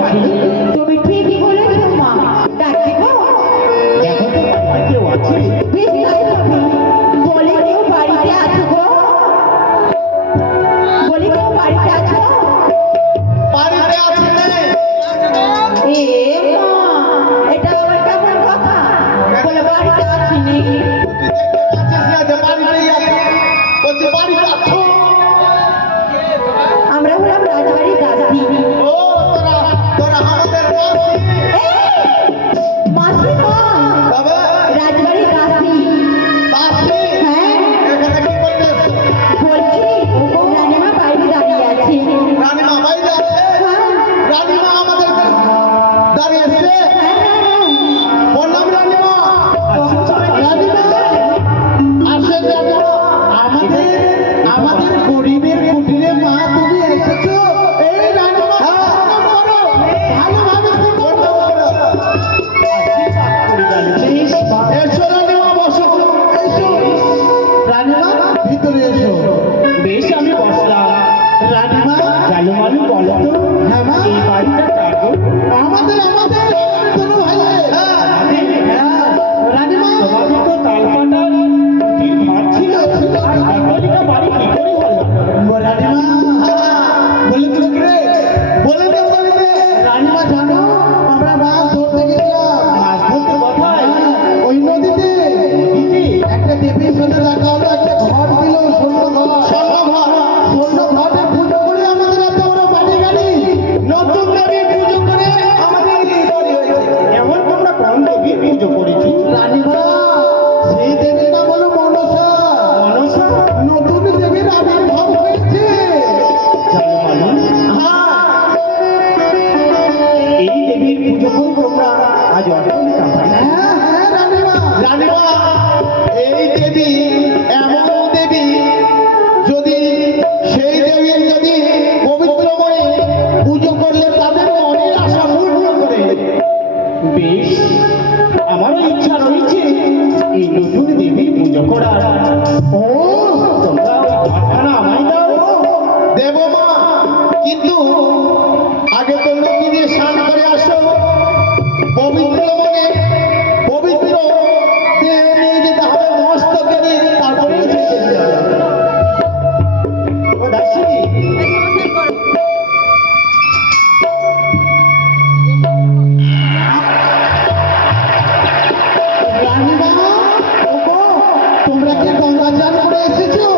বাড়িতে। তুমি ঠিকই বলেছো মা, ডাকতে গো। দেখো তো বাড়িতে কেউ আছে? বেশ তাই হবে। বলে কেউ বাড়িতে আছো গো? বলে কেউ বাড়িতে আছো? বাড়িতে আছে না? এ মা, এটা আবার কেমন কথা? বলে বাড়িতে আছি নি। তুই দেখতে পাচ্ছিস না যে বাড়িতেই আছে? বলছে বাড়িতে আছো? আমরা হলাম রাজবাড়ির দাসী। ও তোরা তোরা আমাদের মাসি। মাসি নয়, তবে রাজবাড়ির দাসী। দাসি হ্যাঁ, এখানে কি করতে এসছো? বলছি রানীমা বাইরে দাঁড়িয়ে আছে। রানীমা বাইরে আছে? হ্যাঁ, রানীমা আমাদের দাঁড়িয়েছে? হ্যাঁ, হ্যাঁ। বললাম রানীমা, রানীমা আসেন রানীমা। আমাদের আমাদের গরিবের কুটিরে মা তুমি এসেছো? এই রানীমা প্রণাম করো, ভালোভাবে প্রণাম করো। এসো রানীমা, বসো। এসো রানীমা, ভিতরে এসো। বেশ, আমি বসলাম। রানীমা, জালু মালু বলো তো, হ্যাঁ মা, এই বাড়িটা কার গো? আমাদের আমাদের তনু ভাই। হ্যাঁ রানীমা, তোমাদের তো তালপাটার কুটির ঘর ছিল, আর একলিকা বাড়ি কি করে হলো? রানীমা বলে দিল কি রে? বলে দে, বলে দে। রানীমা জানো আমরা মাছ ধরতে গেছিলাম। মাছ ধরতে কোথায়? ওই নদীতে নদীতে? একটা দেবীর সাথে দেখা হলো, একটা ঘর দিল, স্বর্ণ ঘর। স্বর্ণ ঘরে পুজো করে আমাদের এত বড় বাড়ি গাড়ি। নতুন দেবী পুজো করে আমাদের এই বাড়ি হয়েছে। এখন তোমরা কোন দেবীর পুজো করেছি? রানীমা, সেই দেবীর নাম হলো মনসা। মনসা? নতুন দেবীর আবির্ভাব হয়েছে। জালু মালু, হ্যাঁ এই দেবীর পুজো করে তোমরা আজ অটলিকা বাড়ি। হ্যাঁ রানীমা। রানীমা, এই দেবী এমন দেবী, যদি সেই দেবীর যদি পবিত্র মনে পুজো করলে তাদের মনের আশা পূর্ণ করে। বেশ, আমারও ইচ্ছা রয়েছে এই নতুন দেবীর পুজো করার। ও তোমরা ওই ঘরখানা আমায় দাও। দেব মা, কিন্তু আগে তো নদী দিয়ে স্নান করে আসো, পবিত্র মনে পবিত্র দেহ নিয়ে যেতে হবে, মস্তকে নিয়ে, তারপরে যেতে হবে। ও দাসী, রানীমা, ওগো, তোমরা কি গঙ্গা চান করে এসেছো?